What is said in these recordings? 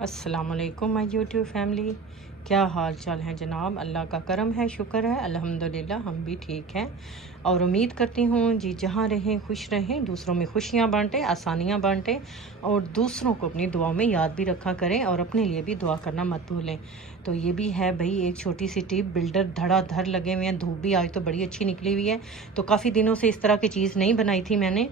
अस्सलामुअलैकुम my YouTube family, क्या हाल चाल है जनाब। अल्लाह का करम है, शुक्र है, अल्हम्दुलिल्लाह हम भी ठीक हैं। और उम्मीद करती हूँ जी जहाँ रहें खुश रहें, दूसरों में खुशियाँ बांटें, आसानियाँ बांटें और दूसरों को अपनी दुआओं में याद भी रखा करें और अपने लिए भी दुआ करना मत भूलें। तो ये भी है भाई एक छोटी सी टिप। बिल्डर धड़ाधड़ लगे हुए हैं, धूप भी आज तो बड़ी अच्छी निकली हुई है। तो काफ़ी दिनों से इस तरह की चीज़ नहीं बनाई थी मैंने।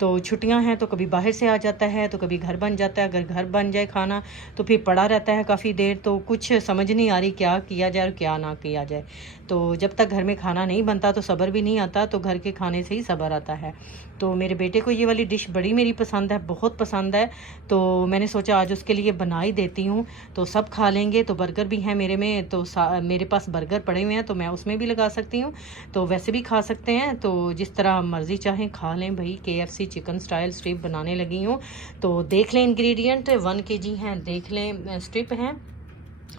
तो छुट्टियां हैं तो कभी बाहर से आ जाता है तो कभी घर बन जाता है। अगर घर बन जाए खाना तो फिर पड़ा रहता है काफ़ी देर, तो कुछ समझ नहीं आ रही क्या किया जाए और क्या ना किया जाए। तो जब तक घर में खाना नहीं बनता तो सब्र भी नहीं आता, तो घर के खाने से ही सब्र आता है। तो मेरे बेटे को ये वाली डिश बड़ी मेरी पसंद है, बहुत पसंद है। तो मैंने सोचा आज उसके लिए बना ही देती हूँ, तो सब खा लेंगे। तो बर्गर भी है मेरे में, तो मेरे पास बर्गर पड़े हुए हैं तो मैं उसमें भी लगा सकती हूँ, तो वैसे भी खा सकते हैं। तो जिस तरह मर्ज़ी चाहें खा लें भाई। KFC चिकन स्टाइल स्ट्रिप बनाने लगी हूँ। तो देख लें इंग्रेडिएंट 1 kg हैं, देख लें स्ट्रिप हैं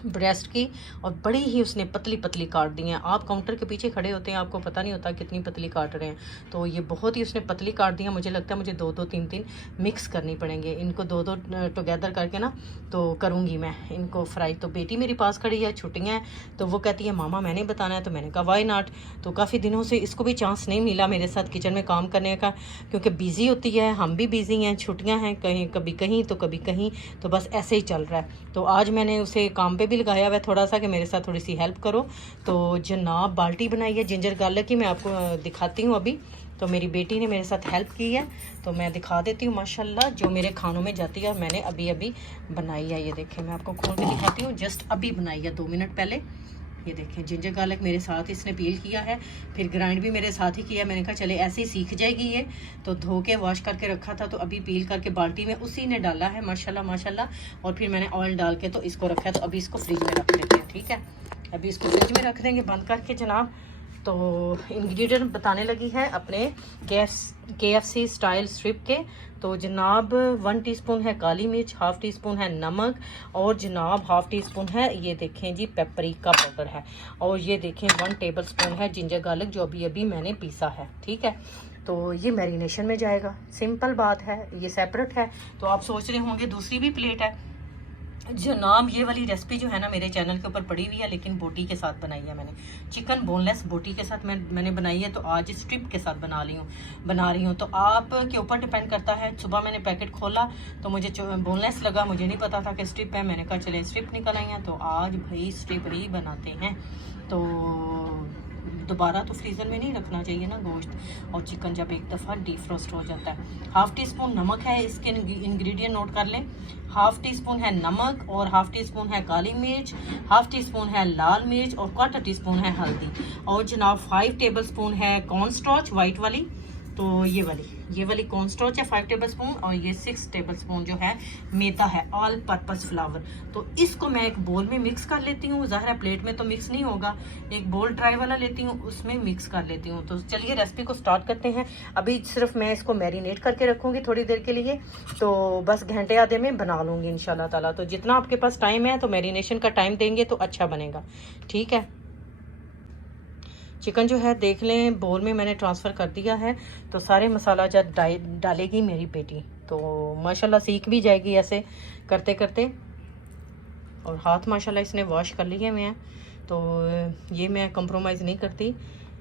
ब्रेस्ट की, और बड़ी ही उसने पतली पतली काट दी हैं। आप काउंटर के पीछे खड़े होते हैं, आपको पता नहीं होता कितनी पतली काट रहे हैं। तो ये बहुत ही उसने पतली काट दी हैं। मुझे लगता है मुझे 2-2 3-3 मिक्स करनी पड़ेंगे इनको, 2-2 टुगेदर करके ना। तो करूँगी मैं इनको फ्राई। तो बेटी मेरी पास खड़ी है, छुट्टियाँ हैं, तो वो कहती है मामा मैंने बताना है। तो मैंने कहा वाई नॉट। तो काफ़ी दिनों से इसको भी चांस नहीं मिला मेरे साथ किचन में काम करने का, क्योंकि बिज़ी होती है, हम भी बिज़ी हैं, छुट्टियाँ हैं, कहीं कभी कहीं तो कभी कहीं, तो बस ऐसे ही चल रहा है। तो आज मैंने उसे काम पे भी लगाया हुआ है थोड़ा सा कि मेरे साथ थोड़ी सी हेल्प करो। तो जनाब बाल्टी बनाई है जिंजर गार्लिक की, मैं आपको दिखाती हूँ अभी। तो मेरी बेटी ने मेरे साथ हेल्प की है, तो मैं दिखा देती हूँ माशाल्लाह जो मेरे खानों में जाती है। मैंने अभी अभी बनाई है, ये देखें मैं आपको खोल के दिखाती हूँ। जस्ट अभी बनाई है 2 मिनट पहले। ये देखें जिंजर गार्लिक मेरे साथ इसने पील किया है, फिर ग्राइंड भी मेरे साथ ही किया। मैंने कहा चले ऐसे ही सीख जाएगी ये। तो धो के वॉश करके रखा था, तो अभी पील करके बाल्टी में उसी ने डाला है माशाल्लाह माशाल्लाह। और फिर मैंने ऑयल डाल के तो इसको रखा है। तो अभी इसको फ्रिज में रख देते हैं, ठीक है। अभी इसको फ्रिज में रख देंगे बंद करके जनाब। तो इंग्रेडिएंट बताने लगी है अपने KFC स्टाइल स्ट्रिप के। तो जनाब 1 टीस्पून है काली मिर्च, 1/2 टीस्पून है नमक, और जनाब 1/2 टीस्पून है ये देखें जी पेपरिका पाउडर है, और ये देखें 1 टेबलस्पून है जिंजर गार्लिक जो अभी अभी मैंने पीसा है, ठीक है। तो ये मैरिनेशन में जाएगा, सिंपल बात है, ये सेपरेट है। तो आप सोच रहे होंगे दूसरी भी प्लेट है। जनाब ये वाली रेसिपी जो है ना मेरे चैनल के ऊपर पड़ी हुई है, लेकिन बोटी के साथ बनाई है मैंने। चिकन बोनलेस बोटी के साथ मैंने बनाई है, तो आज स्ट्रिप के साथ बना रही हूँ। तो आप के ऊपर डिपेंड करता है। सुबह मैंने पैकेट खोला तो मुझे बोनलेस लगा, मुझे नहीं पता था कि स्ट्रिप है। मैंने कहा चले स्ट्रिप निकल आई हैं, तो आज भाई स्ट्रिप ही बनाते हैं। तो दोबारा तो फ्रीज़र में नहीं रखना चाहिए ना गोश्त, और चिकन जब एक दफ़ा डीफ्रोस्ट हो जाता है। 1/2 टीस्पून नमक है, इसके इंग्रेडिएंट नोट कर लें। 1/2 टीस्पून है नमक, और 1/2 टीस्पून है काली मिर्च, 1/2 टीस्पून है लाल मिर्च, और 1/4 टीस्पून है हल्दी। और जनाब 5 टेबलस्पून है कॉर्न स्टार्च वाइट वाली। तो ये वाली कॉर्न स्टार्च है 5 टेबलस्पून, और ये 6 टेबलस्पून जो है मैदा है, ऑल पर्पस फ्लावर। तो इसको मैं एक बोल में मिक्स कर लेती हूँ। ज़ाहिर है प्लेट में तो मिक्स नहीं होगा, एक बोल ड्राई वाला लेती हूँ, उसमें मिक्स कर लेती हूँ। तो चलिए रेसिपी को स्टार्ट करते हैं। अभी सिर्फ मैं इसको मैरिनेट करके रखूँगी थोड़ी देर के लिए, तो बस घंटे आधे में बना लूँगी इंशाल्लाह ताला। तो जितना आपके पास टाइम है तो मैरिनेशन का टाइम देंगे तो अच्छा बनेगा, ठीक है। चिकन जो है देख लें बोल में मैंने ट्रांसफ़र कर दिया है। तो सारे मसाला जब डालेगी मेरी बेटी, तो माशाल्लाह सीख भी जाएगी ऐसे करते करते। और हाथ माशाल्लाह इसने वॉश कर लिए हुए हैं, तो ये मैं कंप्रोमाइज़ नहीं करती।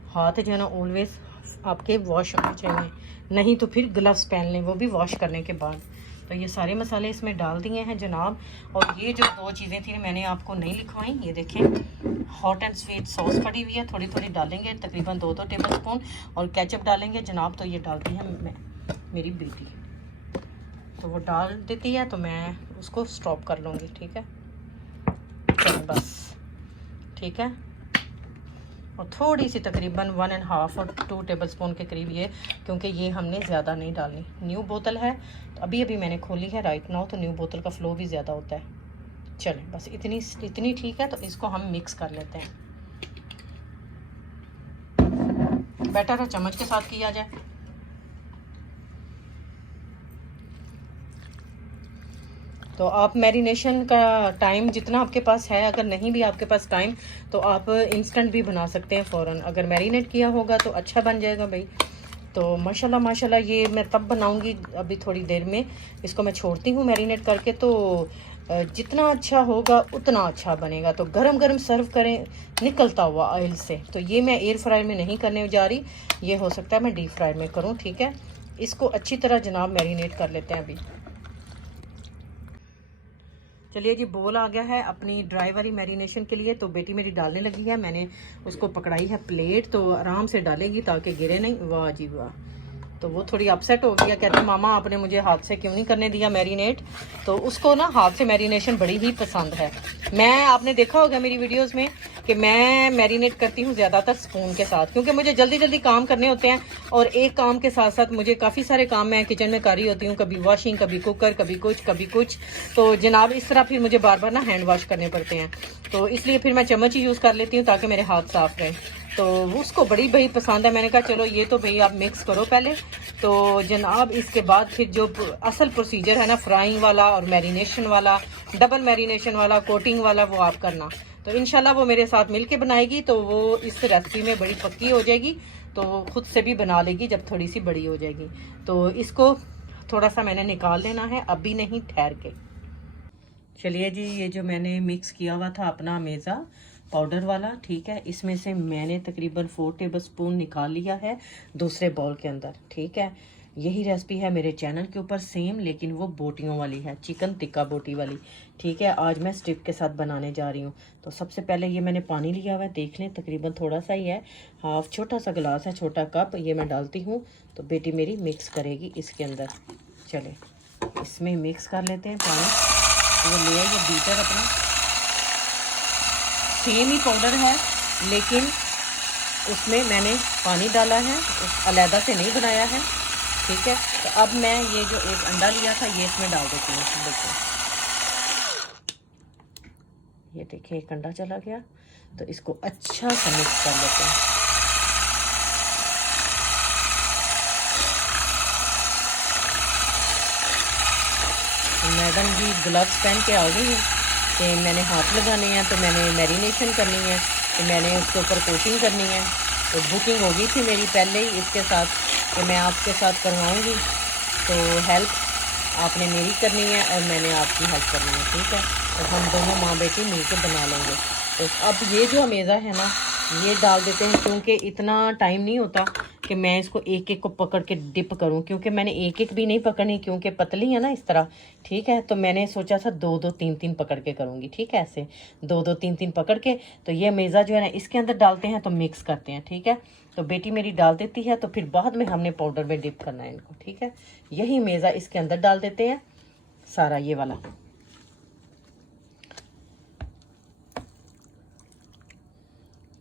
हाथ जो है ना ऑलवेज़ आपके वॉश होने चाहिए, नहीं तो फिर ग्लव्स पहन लें, वो भी वॉश करने के बाद। तो ये सारे मसाले इसमें डाल दिए हैं जनाब। और ये जो 2 चीज़ें थी मैंने आपको नहीं लिखवाई, ये देखें हॉट एंड स्वीट सॉस पड़ी हुई है, थोड़ी थोड़ी डालेंगे, तकरीबन 2-2 टेबलस्पून, और केचप डालेंगे जनाब। तो ये डालती है मेरी बेटी, तो वो डाल देती है, तो मैं उसको स्टॉप कर लूँगी, ठीक है। चलो बस ठीक है। और थोड़ी सी तकरीबन 1.5 और 2 टेबलस्पून के करीब ये, क्योंकि ये हमने ज़्यादा नहीं डालनी। न्यू बोतल है तो अभी अभी मैंने खोली है राइट नाउ, तो न्यू बोतल का फ़्लो भी ज़्यादा होता है। चलें बस इतनी ठीक है। तो इसको हम मिक्स कर लेते हैं। बेटर है चम्मच के साथ किया जाए। तो आप मैरिनेशन का टाइम जितना आपके पास है, अगर नहीं भी आपके पास टाइम तो आप इंस्टेंट भी बना सकते हैं फ़ौरन। अगर मैरिनेट किया होगा तो अच्छा बन जाएगा भाई। तो माशाल्लाह माशाल्लाह ये मैं तब बनाऊंगी, अभी थोड़ी देर में इसको मैं छोड़ती हूँ मैरिनेट करके। तो जितना अच्छा होगा उतना अच्छा बनेगा। तो गरम गरम सर्व करें निकलता हुआ ऑयल से। तो ये मैं एयर फ्रायर में नहीं करने जा रही, ये हो सकता है मैं डीप फ्राई में करूं। ठीक है, इसको अच्छी तरह जनाब मैरिनेट कर लेते हैं अभी। चलिए जी, बोल आ गया है अपनी ड्राई वाली मैरिनेशन के लिए। तो बेटी मेरी डालने लगी है, मैंने उसको पकड़ाई है प्लेट, तो आराम से डालेगी ताकि गिरे नहीं। वाह जी वाह। तो वो थोड़ी अपसेट हो गया, कहते मामा आपने मुझे हाथ से क्यों नहीं करने दिया मैरिनेट। तो उसको ना हाथ से मैरिनेशन बड़ी ही पसंद है। मैं, आपने देखा होगा मेरी वीडियोस में कि मैं मैरिनेट करती हूँ ज़्यादातर स्पून के साथ, क्योंकि मुझे जल्दी जल्दी काम करने होते हैं और एक काम के साथ साथ मुझे काफ़ी सारे काम मैं किचन में कर रही होती हूँ, कभी वॉशिंग, कभी कुकर, कभी कुछ। तो जनाब इस तरह फिर मुझे बार बार ना हैंड वॉश करने पड़ते हैं, तो इसलिए फिर मैं चम्मच ही यूज़ कर लेती हूँ ताकि मेरे हाथ साफ रहें। तो उसको बड़ी भाई पसंद है। मैंने कहा चलो ये तो भाई आप मिक्स करो पहले, तो जनाब इसके बाद फिर जो असल प्रोसीजर है ना फ्राइंग वाला और मैरिनेशन वाला, डबल मैरिनेशन वाला, कोटिंग वाला, वो आप करना। तो इंशाल्लाह वो मेरे साथ मिलके बनाएगी तो वो इस रेसिपी में बड़ी पक्की हो जाएगी, तो खुद से भी बना लेगी जब थोड़ी सी बड़ी हो जाएगी। तो इसको थोड़ा सा मैंने निकाल लेना है, अभी नहीं, ठहर के। चलिए जी, ये जो मैंने मिक्स किया हुआ था अपना मेज़ा पाउडर वाला, ठीक है, इसमें से मैंने तकरीबन 4 टेबलस्पून निकाल लिया है दूसरे बाउल के अंदर। ठीक है, यही रेसिपी है मेरे चैनल के ऊपर सेम, लेकिन वो बोटियों वाली है, चिकन टिक्का बोटी वाली। ठीक है, आज मैं स्टिप के साथ बनाने जा रही हूँ। तो सबसे पहले ये मैंने पानी लिया हुआ है, देख लें तकरीबन थोड़ा सा ही है, हाफ छोटा सा गिलास है, छोटा कप, ये मैं डालती हूँ। तो बेटी मेरी मिक्स करेगी इसके अंदर। चले इसमें मिक्स कर लेते हैं पानी। वो ले आइए बीटर अपना, सेम ही पाउडर है लेकिन उसमें मैंने पानी डाला है, अलहदा से नहीं बनाया है। ठीक है, तो अब मैं ये जो एक अंडा लिया था ये इसमें डाल देती हूँ। देखिए, ये देखिए एक अंडा चला गया। तो इसको अच्छा सा मिक्स कर लेते हैं। मैडम जी ग्लव्स पहन के आ गई हैं कि मैंने हाथ लगाने हैं, तो मैंने मैरिनेशन करनी है, तो मैंने उसके ऊपर कोटिंग करनी है। तो बुकिंग हो गई थी मेरी पहले ही इसके साथ कि मैं आपके साथ करवाऊंगी, तो हेल्प आपने मेरी करनी है और मैंने आपकी हेल्प करनी है। ठीक है, तो हम दोनों माँ बेटी मिलकर बना लेंगे। तो अब ये जो अमेज़ा है ना, ये डाल देते हैं, क्योंकि इतना टाइम नहीं होता कि मैं इसको एक एक को पकड़ के डिप करूं, क्योंकि मैंने एक एक भी नहीं पकड़नी, क्योंकि पतली है ना इस तरह। ठीक है, तो मैंने सोचा था 2-2, 3-3 पकड़ के करूंगी। ठीक है, ऐसे 2-2, 3-3 पकड़ के। तो ये मेज़ा जो है ना इसके अंदर डालते हैं, तो मिक्स करते हैं। ठीक है, तो बेटी मेरी डाल देती है, तो फिर बाद में हमने पाउडर में डिप करना है इनको। ठीक है, यही मेज़ा इसके अंदर डाल देते हैं सारा ये वाला।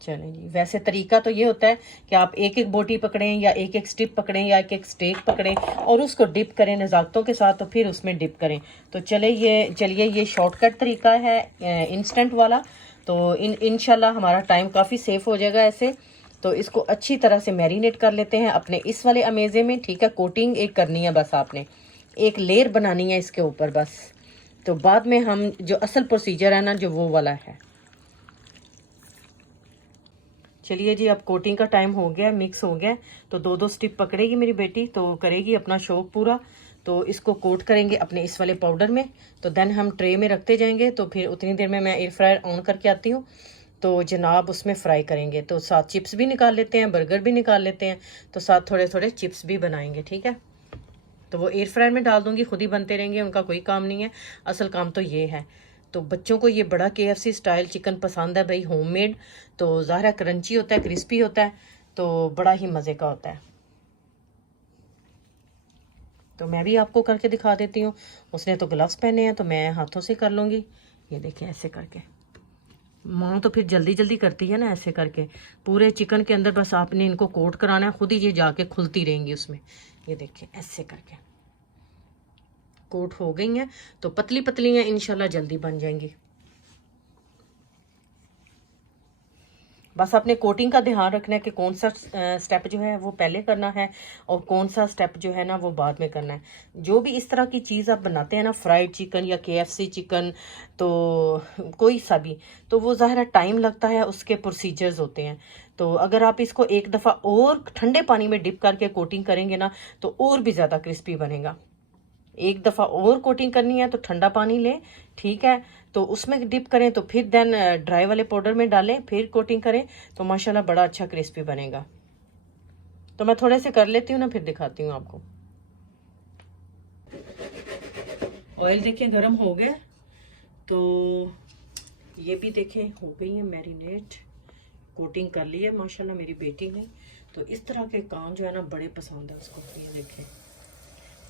चलें जी, वैसे तरीका तो ये होता है कि आप एक एक बोटी पकड़ें या एक एक स्टिप पकड़ें या एक एक स्टेक पकड़ें और उसको डिप करें नज़ाकतों के साथ, तो फिर उसमें डिप करें। तो चलिए ये शॉर्टकट तरीका है इंस्टेंट वाला। तो इंशाल्लाह हमारा टाइम काफ़ी सेफ हो जाएगा ऐसे। तो इसको अच्छी तरह से मैरिनेट कर लेते हैं अपने इस वाले अमेज़े में। ठीक है, कोटिंग एक करनी है बस, आपने एक लेयर बनानी है इसके ऊपर बस। तो बाद में हम जो असल प्रोसीजर है ना जो वो वाला है। चलिए जी, अब कोटिंग का टाइम हो गया, मिक्स हो गया। तो 2-2 स्टिप पकड़ेगी मेरी बेटी, तो करेगी अपना शौक पूरा। तो इसको कोट करेंगे अपने इस वाले पाउडर में, तो देन हम ट्रे में रखते जाएंगे। तो फिर उतनी देर में मैं एयर फ्रायर ऑन करके आती हूँ, तो जनाब उसमें फ्राई करेंगे। तो साथ चिप्स भी निकाल लेते हैं, बर्गर भी निकाल लेते हैं, तो साथ थोड़े थोड़े चिप्स भी बनाएंगे। ठीक है, तो वो एयर फ्रायर में डाल दूंगी, खुद ही बनते रहेंगे, उनका कोई काम नहीं है, असल काम तो ये है। तो बच्चों को ये बड़ा KFC स्टाइल चिकन पसंद है भाई, होममेड। तो ज़ाहिर क्रंची होता है, क्रिस्पी होता है, तो बड़ा ही मज़े का होता है। तो मैं भी आपको करके दिखा देती हूँ। उसने तो ग्लव्स पहने हैं, तो मैं हाथों से कर लूँगी। ये देखिए ऐसे करके, माँ तो फिर जल्दी जल्दी करती है ना, ऐसे करके पूरे चिकन के अंदर बस आपने इनको कोट कराना है, खुद ही ये जाके खुलती रहेंगी उसमें। ये देखिए ऐसे करके कोट हो गई हैं, तो पतली पतली हैं, इंशाल्लाह जल्दी बन जाएंगी। बस अपने कोटिंग का ध्यान रखना है कि कौन सा स्टेप जो है वो पहले करना है और कौन सा स्टेप जो है ना वो बाद में करना है। जो भी इस तरह की चीज़ आप बनाते हैं ना, फ्राइड चिकन या KFC चिकन, तो कोई सा भी, तो वो ज़ाहिर टाइम लगता है, उसके प्रोसीजर्स होते हैं। तो अगर आप इसको एक दफ़ा और ठंडे पानी में डिप करके कोटिंग करेंगे ना, तो और भी ज़्यादा क्रिस्पी बनेगा। एक दफ़ा और कोटिंग करनी है तो ठंडा पानी लें, ठीक है, तो उसमें डिप करें, तो फिर देन ड्राई वाले पाउडर में डालें, फिर कोटिंग करें, तो माशाल्लाह बड़ा अच्छा क्रिस्पी बनेगा। तो मैं थोड़े से कर लेती हूँ ना, फिर दिखाती हूँ आपको। ऑयल देखें गर्म हो गया, तो ये भी देखें हो गई है मैरिनेट, कोटिंग कर ली है माशाल्लाह मेरी बेटी ने। तो इस तरह के काम जो है ना बड़े पसंद है उसको। ये देखें,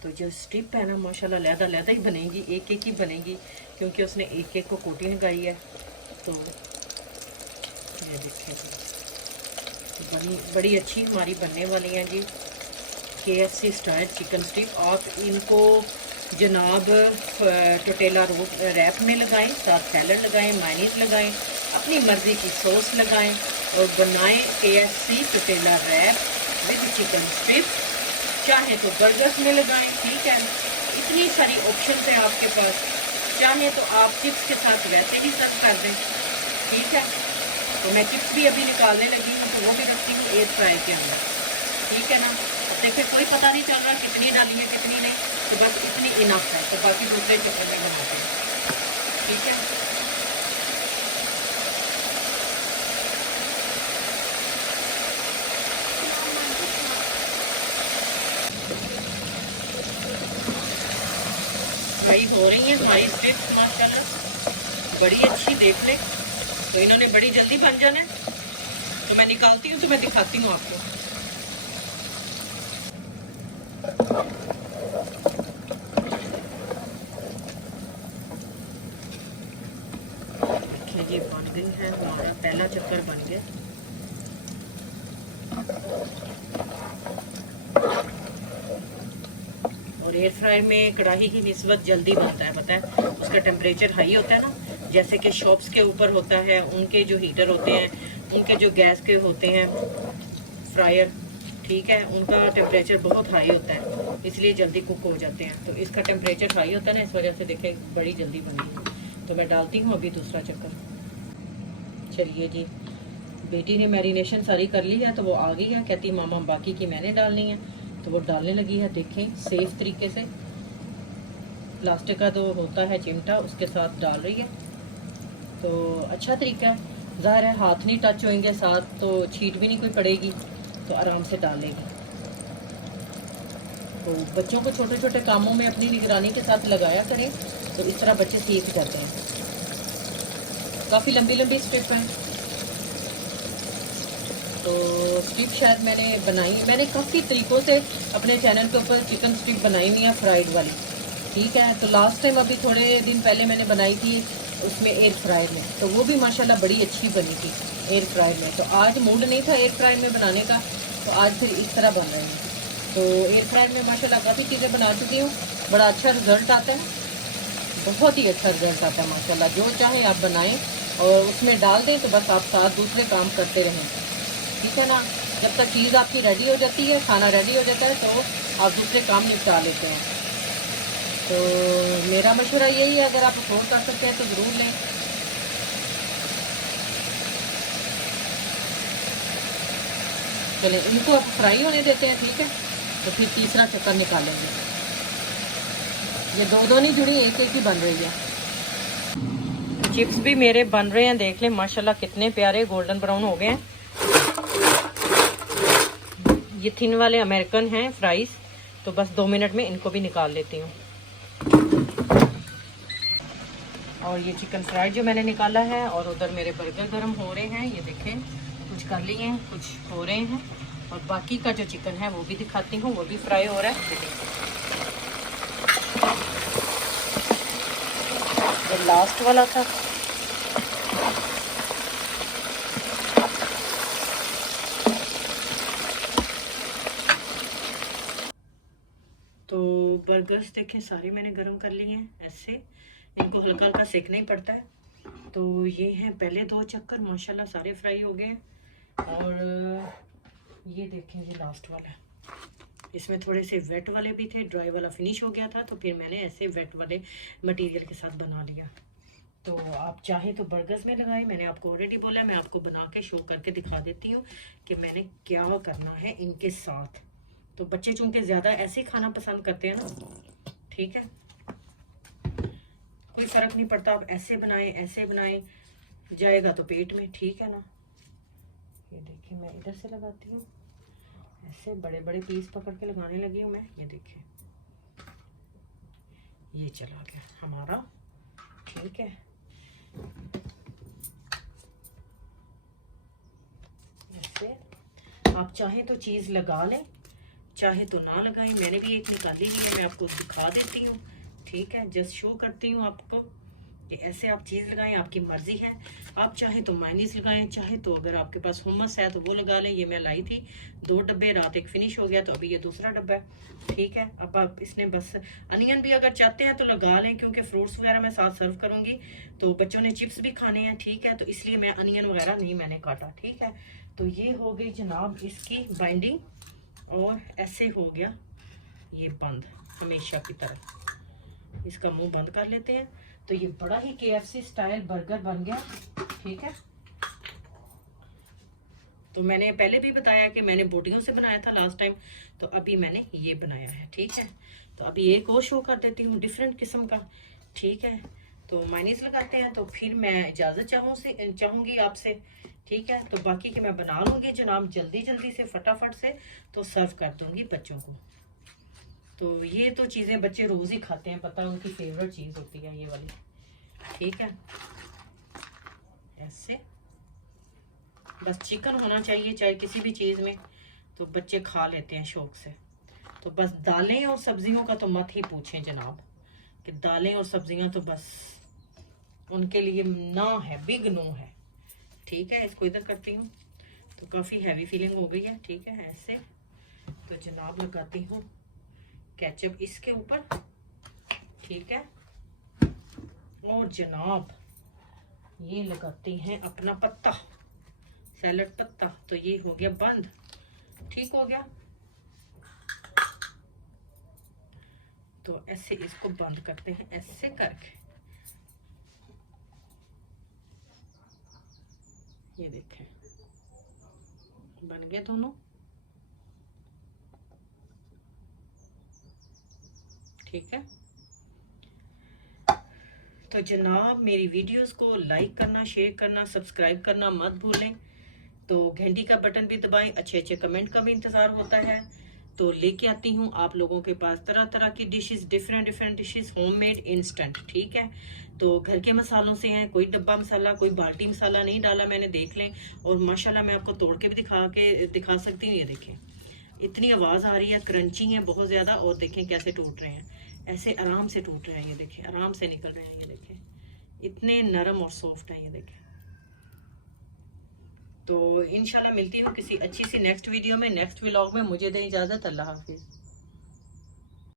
तो जो स्ट्रिप है ना माशाल्लाह लहदा ही बनेगी, एक एक ही बनेगी, क्योंकि उसने एक एक को कोटिंग लगाई है। तो ये देखें, बड़ी अच्छी हमारी बनने वाली हैं जी KFC स्टाइल चिकन स्टिक। आप इनको जनाब टोटेला रैप में लगाएं, साथ सैलड लगाएं, मायनीज लगाएं, अपनी मर्ज़ी की सॉस लगाएं और बनाएं KFC tortilla wrap with chicken strip. चाहे तो बर्गर्स में लगाएं, ठीक है, इतनी सारी ऑप्शन है आपके पास। चाहे तो आप चिप्स के साथ वैसे भी सर्व कर दें, ठीक है। तो मैं चिप्स भी अभी निकालने लगी हूँ, तो वो भी रखती हूँ एयर फ्राई के अंदर, ठीक है ना। अब देखिए कोई पता नहीं चल रहा कितनी डाली है कितनी नहीं, तो बस इतनी इनफ है, तो बाकी दूसरे चक्कर में बनाते हैं, ठीक है। फ्राई हो रही हैं हमारी स्टिक्स माशाल्लाह बड़ी अच्छी, देख लें। तो इन्होंने बड़ी जल्दी बन जाना है, तो मैं निकालती हूँ, तो मैं दिखाती हूँ आपको। देखिए ये बन गई है, हमारा पहला चक्कर बन गया। और एयर फ्राई में कढ़ाई की निस्बत जल्दी बनता है, पता है, उसका टेम्परेचर हाई होता है ना, जैसे कि शॉप्स के ऊपर होता है, उनके जो हीटर होते हैं, उनके जो गैस के होते हैं फ्रायर, ठीक है, उनका टेम्परेचर बहुत हाई होता है, इसलिए जल्दी कुक हो जाते हैं। तो इसका टेम्परेचर हाई होता है ना, इस वजह से देखें बड़ी जल्दी बनी। तो मैं डालती हूँ अभी दूसरा चक्कर। चलिए जी, बेटी ने मैरिनेशन सारी कर ली है, तो वो आ गई है, कहती मामा बाकी की मैंने डालनी है, तो वो डालने लगी है। देखें सेफ तरीके से, प्लास्टिक का तो होता है चिमटा, उसके साथ डाल रही है, तो अच्छा तरीका है। ज़ाहिर है हाथ नहीं टच होंगे साथ, तो छीट भी नहीं कोई पड़ेगी, तो आराम से डालेगी। तो बच्चों को छोटे छोटे कामों में अपनी निगरानी के साथ लगाया करें, तो इस तरह बच्चे सीख जाते हैं। काफ़ी लंबी लंबी स्ट्रिप हैं, तो स्ट्रिप शायद मैंने बनाई, मैंने काफ़ी तरीक़ों से अपने चैनल के ऊपर चिकन स्ट्रिप बनाई हुई है फ्राइड वाली, ठीक है। तो लास्ट टाइम अभी थोड़े दिन पहले मैंने बनाई थी उसमें एयर फ्राई में, तो वो भी माशाल्लाह बड़ी अच्छी बनी थी एयर फ्राई में। तो आज मूड नहीं था एयर फ्राई में बनाने का, तो आज फिर इस तरह बन रहे हैं। तो एयर फ्राई में माशाल्लाह काफ़ी चीज़ें बना चुकी हूँ, बड़ा अच्छा रिज़ल्ट आता है, बहुत ही अच्छा रिज़ल्ट आता है माशाल्लाह। जो चाहे आप बनाएं और उसमें डाल दें, तो बस आप साथ दूसरे काम करते रहें, ठीक है ना। जब तक चीज़ आपकी रेडी हो जाती है, खाना रेडी हो जाता है, तो आप दूसरे काम निपटा लेते हैं। तो मेरा मशवरा यही है, अगर आप अफोर्ड कर सकते हैं तो ज़रूर लें। चलिए इनको आप फ्राई होने देते हैं, ठीक है, तो फिर तीसरा चक्कर निकालेंगे। ये दो दो नहीं जुड़ी, एक एक ही बन रही है। चिप्स भी मेरे बन रहे हैं, देख लें माशाल्लाह कितने प्यारे गोल्डन ब्राउन हो गए हैं। ये थिन वाले अमेरिकन हैं फ्राइज, तो बस 2 मिनट में इनको भी निकाल लेती हूँ। और ये चिकन फ्राइड जो मैंने निकाला है, और उधर मेरे बर्गर गर्म हो रहे हैं, ये देखें, कुछ कर लिए हैं, कुछ हो रहे हैं। और बाकी का जो चिकन है वो भी दिखाती हूँ, वो भी फ्राई हो रहा है। ये लास्ट वाला था, तो बर्गर्स देखें सारे मैंने गर्म कर लिए हैं, ऐसे इनको हल्का हल्का सेकना ही पड़ता है। तो ये हैं पहले 2 चक्कर, माशाल्लाह सारे फ्राई हो गए। और ये देखें ये लास्ट वाला, इसमें थोड़े से वेट वाले भी थे, ड्राई वाला फिनिश हो गया था, तो फिर मैंने ऐसे वेट वाले मटेरियल के साथ बना लिया। तो आप चाहें तो बर्गर्स में लगाएं, मैंने आपको ऑलरेडी बोला, मैं आपको बना के शो करके दिखा देती हूँ कि मैंने क्या करना है इनके साथ। तो बच्चे चूँकि ज़्यादा ऐसे खाना पसंद करते हैं ना, ठीक है, कोई फर्क नहीं पड़ता, आप ऐसे बनाएं, जाएगा तो पेट में, ठीक है ना। ये देखिए मैं इधर से लगाती हूँ, ऐसे बड़े बड़े पीस पकड़ के लगाने लगी हूँ मैं। ये देखिए ये चला गया हमारा, ठीक है। ऐसे आप चाहें तो चीज़ लगा लें, चाहे तो ना लगाएं। मैंने भी एक निकाली हुई है, मैं आपको दिखा देती हूँ, ठीक है, जस्ट शो करती हूँ आपको कि ऐसे आप चीज़ लगाएं, आपकी मर्जी है। आप चाहे तो मायनीस लगाएं, चाहे तो अगर आपके पास हुमस है तो वो लगा लें। ये मैं लाई थी 2 डब्बे, रात एक फिनिश हो गया तो अभी ये दूसरा डब्बा है, ठीक है। अब आप इसने बस अनियन भी अगर चाहते हैं तो लगा लें, क्योंकि फ्रूट्स वगैरह मैं साथ सर्व करूँगी तो बच्चों ने चिप्स भी खाने हैं, ठीक है, तो इसलिए मैं अनियन वगैरह नहीं मैंने काटा, ठीक है। तो ये हो गई जनाब इसकी बाइंडिंग, और ऐसे हो गया ये बंद हमेशा की तरह। इसका मुंह बंद कर लेते हैं। तो ये बड़ा ही KFC स्टाइल बर्गर बन गया, ठीक है। तो मैंने पहले भी बताया कि मैंने बोटियों से बनाया था लास्ट टाइम, तो अभी मैंने ये बनाया है, ठीक है। तो अभी एक और शो कर देती हूँ डिफरेंट किस्म का, ठीक है। तो मायनीस लगाते हैं, तो फिर मैं इजाज़त चाहूँगी आपसे, ठीक है। तो बाकी के मैं बना लूँगी जनाब जल्दी जल्दी से फटाफट से, तो सर्व कर दूँगी बच्चों को। तो ये तो चीज़ें बच्चे रोज़ ही खाते हैं, पता है उनकी फेवरेट चीज़ होती है ये वाली, ठीक है। ऐसे बस चिकन होना चाहिए चाहे किसी भी चीज़ में, तो बच्चे खा लेते हैं शौक से। तो बस दालें और सब्जियों का तो मत ही पूछें जनाब, कि दालें और सब्जियां तो बस उनके लिए ना है, बिग नो है, ठीक है। इसको इधर करती हूँ, तो काफ़ी हैवी फीलिंग हो गई है, ठीक है। ऐसे तो जनाब लगाती हूँ केचप इसके ऊपर, ठीक है। और जनाब ये लगाते हैं अपना पत्ता, सैलड पत्ता, तो ये हो गया बंद, ठीक हो गया। तो ऐसे इसको बंद करते हैं, ऐसे करके, ये देखें बन गए दोनों, ठीक है। तो जनाब मेरी वीडियोस को लाइक करना, शेयर करना, सब्सक्राइब करना मत भूलें। तो घंटी का बटन भी दबाएं, अच्छे अच्छे कमेंट का भी इंतज़ार होता है। तो लेके आती हूँ आप लोगों के पास तरह तरह की dishes, different dishes, homemade instant, ठीक है। तो घर के मसालों से हैं, कोई डब्बा मसाला, कोई बाल्टी मसाला नहीं डाला मैंने, देख लें। और माशाल्लाह मैं आपको तोड़ के भी दिखा सकती हूँ। ये देखें इतनी आवाज़ आ रही है, क्रंची है बहुत ज़्यादा, और देखें कैसे टूट रहे हैं, ऐसे आराम से टूट रहे हैं, ये देखें आराम से निकल रहे हैं, ये देखें इतने नरम और सॉफ्ट हैं, ये देखें। तो इंशाल्लाह मिलती हूँ किसी अच्छी सी नेक्स्ट वीडियो में, नेक्स्ट व्लॉग में। मुझे दें इजाज़त, अल्लाह हाफिज़।